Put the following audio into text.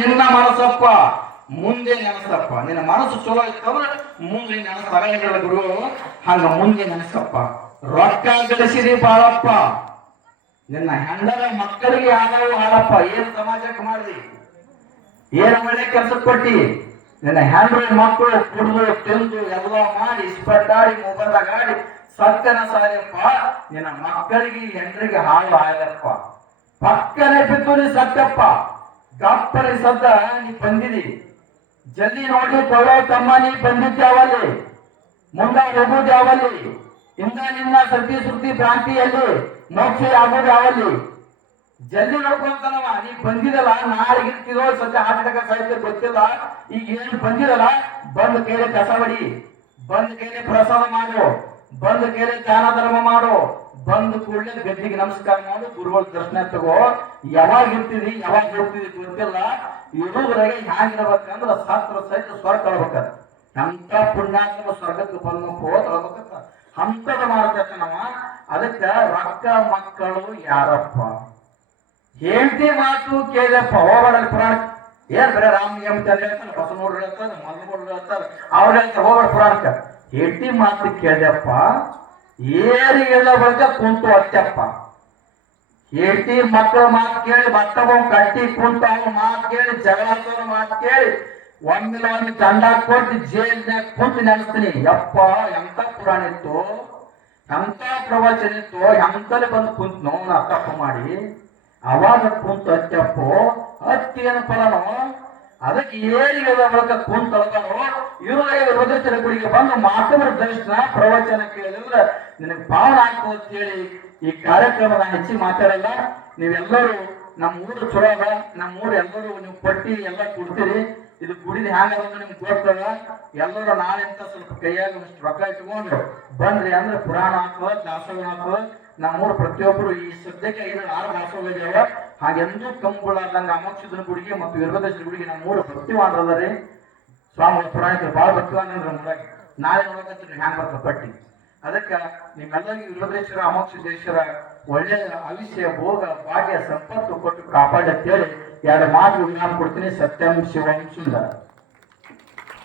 ನಿನ್ನ ಮನಸ್ಸಪ್ಪ ಮುಂದೆ ನೆನಸಪ್ಪ. ನಿನ್ನ ಮನಸ್ಸು ಚಲೋ ಇತ್ತಂದ್ರೆ ಮುಂದೆ ನೆನಸ್ತಾರ ಗುರುಗಳು. ಹಂಗ ಮುಂದೆ ನೆನಸಪ್ಪ. ರೊಕ್ಕ ಗಳಿಸಿರಿ ಬಾಳಪ್ಪ. ನಿನ್ನ ಹೆಂಡರ ಮಕ್ಕಳಿಗೆ ಯಾವ್ಯಾವ ಹಾಳಪ್ಪ. ಏನ್ ಸಮಾಜಕ್ಕೆ ಮಾಡಿದಿ, ಏನ್ ಒಳ್ಳೆ ಕೆಲಸ ಕೊಟ್ಟಿ. ನಿನ್ನ ಹೆಂಡ್ರು ಮಕ್ಕಳು ಕುಡಿದು ತಿಂದು ಎಲ್ಲ ಮಾಡಿ ಇಸ್ಪಟ್ಟಾಡಿ ಮೊಬೈಲ್ದಾಗ ಆಡಿ ಸತ್ಯನ ಸಾರಿಯಪ್ಪ. ನಿನ್ನ ಮಕ್ಕಳಿಗೆ ಹೆಂಡ್ರಿಗೆ ಹಾಳು ಆಗಪ್ಪ. ಪಕ್ಕನೆ ಬಿದ್ದು ನೀ ಸತ್ಯಪ್ಪ. ಗಪ್ಪಲಿ ಸದ್ದ ನೀ ಬಂದಿದಿ. ಜಲ್ದಿ ನೋಡಿ ಕೊಡೋ ತಮ್ಮ ನೀ ಬಂದಿದ್ದಾವಲ್ಲಿ. ಮುಂದ ಹೋಗುದು ಯಾವಲ್ಲಿ. ಇಂದ ನಿನ್ನ ಸತಿ ಸುದ್ದಿ ಭ್ರಾಂತಿಯಲ್ಲಿ ಮೋಕ್ಷ ಆಗೋದು ಯಾವಲ್ಲಿ. ಜಲ್ದಿ ನೋಡ್ಕೊಂತಾನವ. ನೀ ಬಂದಿದಲ್ಲ ನಾಳೆಗಿರ್ತಿರೋ ಸದ್ಯ ಆಟಕ ಸಾಹಿತ್ಯ ಗೊತ್ತಿಲ್ಲ. ಈಗ ಏನು ಬಂದಿದಲ್ಲ ಬಂದ ಕೇಳಿ ಕಸ ಹೊಡಿ, ಬಂದ ಕೇಳಿ ಪ್ರಸಾದ ಮಾಡು, ಬಂದ ಕೇಳಿ ದಾನ ಧರ್ಮ ಮಾಡು, ಬಂದ ಕೂಡಲೇ ಗದ್ದಿಗೆ ನಮಸ್ಕಾರ ಮಾಡು, ಗುರುಗಳ ದರ್ಶನ ತಗೋ. ಯಾವಾಗ ಇರ್ತಿದಿ ಯಾವಾಗ ಹೋಗ್ತಿದಿ ಗೊತ್ತಿಲ್ಲ. ಇರುವರೆಗೆ ಹ್ಯಾಂಗಿರ್ಬೇಕಂದ್ರ ಶಾಸ್ತ್ರ ಸಹಿತ ಸ್ವರ್ಗ ಕಳ್ಬೇಕಂತ. ಎಂತ ಪುಣ್ಯಾತ್ಮ ಸ್ವರ್ಗಕ್ಕೆ ಬಂದು ಹೋಗ್ಬೇಕಂತ ಹಂತದ ಮಾಡ್ತಕ್ಕ ನಾವ. ಅದಕ್ಕ ರೊಕ್ಕ ಮಕ್ಕಳು ಯಾರಪ್ಪ. ಹೇಳ್ತಿ ಮಾತು ಕೇಳಪ್ಪ. ಹೋಗಬೇಡ ಪುರಾಣ. ಏನ್ ಬರೀ ರಾಮ ಚಂದ್ರ ಹೇಳ್ತಾನೆ, ಬಸವನೋಡ್ರು ಹೇಳ್ತಾರೆ, ಮಲ್ಲನೋಡ್ರು ಹೇಳ್ತಾರೆ, ಅವ್ರು ಹೇಳ್ತಾರೆ ಹೋಗಬೇಡ ಪುರಾಣಕ್ಕ. ಹೆಂಡತಿ ಮಾತು ಕೇಳಪ್ಪ. ಏರಿ ಎಲ್ಲ ಬಳಿಕ ಕುಂತು ಅತ್ತಪ್ಪ. ಹೆಂಡತಿ ಮಕ್ಕಳ ಮಾತು ಕೇಳಿ ಮತ್ತೊಬ್ಬ ಕಟ್ಟಿ ಕುಂತು ಅವನ ಮಾತು ಕೇಳಿ ಜಗಳ ಮಾತು ಕೇಳಿ ಒಮ್ಮೆ ದಂಡ ಕೊಟ್ಟು ಜೈಲ್ನಾಗ ಕುಂತು ನೆನೆಸ್ತೀನಿ. ಯಪ್ಪ ಎಂತ ಪುರಾಣ ಇತ್ತು, ಎಂತ ಪ್ರವಚನ ಇತ್ತು, ಎಂತಲೇ ಬಂದು ಕುಂತು ನೋವು ತಪ್ಪು ಮಾಡಿ ಅವಾಗ ಕುಂತು ಹತ್ತಪ್ಪು. ಹತ್ತಿ ಏನು ಫಲನೋ ಅದಕ್ಕೆ ಏರಿಗಳ ಬಳಿಕ ಕುಂತಳಗನು. ಇವರು ರುದ್ರಚನ ಗುಡಿಗೆ ಬಂದು ಮಾತವರ ದರ್ಶನ ಪ್ರವಚನ ಕೇಳಿದ್ರೆ ನಿನಗೆ ಪಾವನ ಆಗ್ತದೆ ಅಂತೇಳಿ ಈ ಕಾರ್ಯಕ್ರಮದ ಹೆಚ್ಚಿಗೆ ಮಾತಾಡಲ್ಲ. ನೀವೆಲ್ಲರೂ ನಮ್ಮ ಊರು ಚಲೋ ಅದ. ನಮ್ಮ ಊರು ಎಲ್ಲರೂ ನೀವು ಪಟ್ಟಿ ಎಲ್ಲ ಕೊಡ್ತೀರಿ. ಇದು ಕುಡಿದ ಹ್ಯಾಂಗ ನಿಮ್ಗೆ ಗೊತ್ತದ. ಎಲ್ಲರೂ ನಾಳೆಂತ ಸ್ವಲ್ಪ ಕೈಯಾಗ ರೊಕ್ಕ ಇಟ್ಕೊಂಡು ಬಂದ್ರಿ ಅಂದ್ರೆ ಪುರಾಣ ಹಾಕುವ ದಾಸೋಹ ಹಾಕುವ. ನಮ್ಮೂರು ಪ್ರತಿಯೊಬ್ಬರು ಈ ಸದ್ಯಕ್ಕೆ 5-6 ದಾಸೋಹ ಇದಾವ. ಹಾಗೆಂದೂ ಕಂಬುಳಾರ್ದಂಗ ಅಮೋಕ್ಷದ ಗುಡಿಗೆ ಮತ್ತು ವೀರಭದ್ರೇಶ್ವರ ಗುಡಿಗೆ ನಮ್ಮೂರು ಭಕ್ತಿವಾನ್ರದ ರೀ. ಸ್ವಾಮಿ ಪುರಾಣಿಕರು ಭಾಳ ಭಕ್ತಿವಾನ್ರ ಮುಂದಾಗಿ ನಾಳೆ ನೋಡಕಂತ ನೀವು ಹ್ಯಾಂಗ ಬರ್ತದೆ ಪಟ್ಟಿ. ಅದಕ್ಕೆ ನಿಮ್ಮೆಲ್ಲರಿಗೂ ವೀರಭದ್ರೇಶ್ವರ ಅಮೋಕ್ಷೇಶ್ವರ ಒಳ್ಳೆಯ ಆಯುಷ್ಯ ಭೋಗ ಭಾಗ್ಯ ಸಂಪತ್ತು ಕೊಟ್ಟು ಕಾಪಾಡಿ ಅಂತೇಳಿ 2 ಮಾತು ವಿಧಾನ ಕೊಡ್ತೀನಿ. ಸತ್ಯಂ ಶಿವಂ ಸುಂದರ.